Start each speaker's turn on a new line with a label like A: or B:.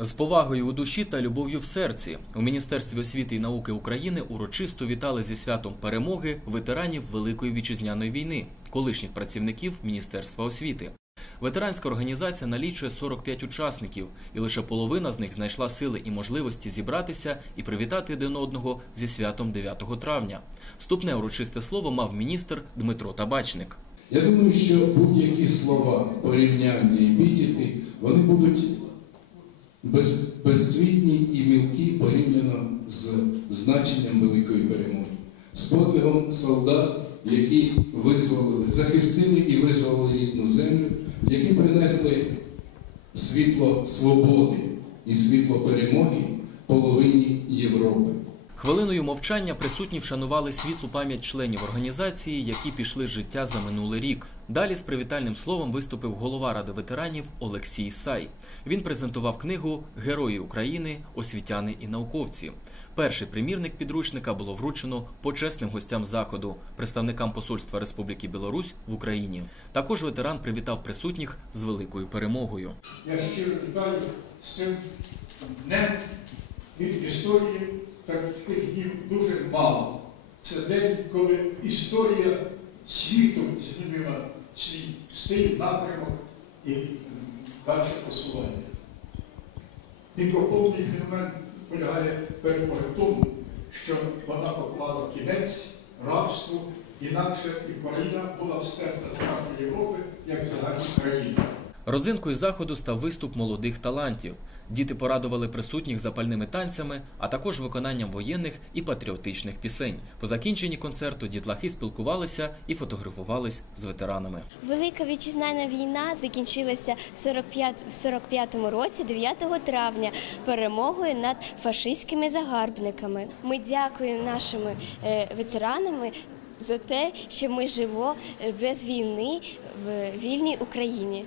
A: З повагою у душі та любов'ю в серці у Міністерстві освіти і науки України урочисто вітали зі святом перемоги ветеранів Великої вітчизняної війни, колишніх працівників Міністерства освіти. Ветеранська організація налічує 45 учасників, і лише половина з них знайшла сили і можливості зібратися і привітати один одного зі святом 9 травня. Вступне урочисте слово мав міністр Дмитро Табачник.
B: Я думаю, що будь-які слова порівняння і епітети, вони будуть без, безцвітні і мілкі порівняно з значенням великої перемоги, з подвигом солдат, які визволили, захистили і визволили рідну землю, які принесли світло свободи і світло перемоги половині Європи.
A: Хвилиною мовчання присутні вшанували світлу пам'ять членів організації, які пішли з життя за минулий рік. Далі з привітальним словом виступив голова ради ветеранів Олексій Сай. Він презентував книгу Герої України, освітяни і науковці. Перший примірник підручника було вручено почесним гостям заходу, представникам посольства Республіки Білорусь в Україні. Також ветеран привітав присутніх з великою перемогою.
C: Я щиро вітаю з цим днем від історії таких днів дуже мало. Це день, коли історія світу змінила свій стиль, напрямок і далі посування. Мікроповний феномен полягає перемоги тому, що вона поклала кінець рабству, інакше Україна була б стерта з Європи, як взагалі країна.
A: Родзинкою заходу став виступ молодих талантів. Діти порадували присутніх запальними танцями, а також виконанням воєнних і патріотичних пісень. По закінченні концерту дітлахи спілкувалися і фотографувались з ветеранами.
D: Велика вітчизняна війна закінчилася в 45 в 45-му році, 9 травня, перемогою над фашистськими загарбниками. Ми дякуємо нашим е, ветеранам за те, що ми живемо без війни в вільній Україні.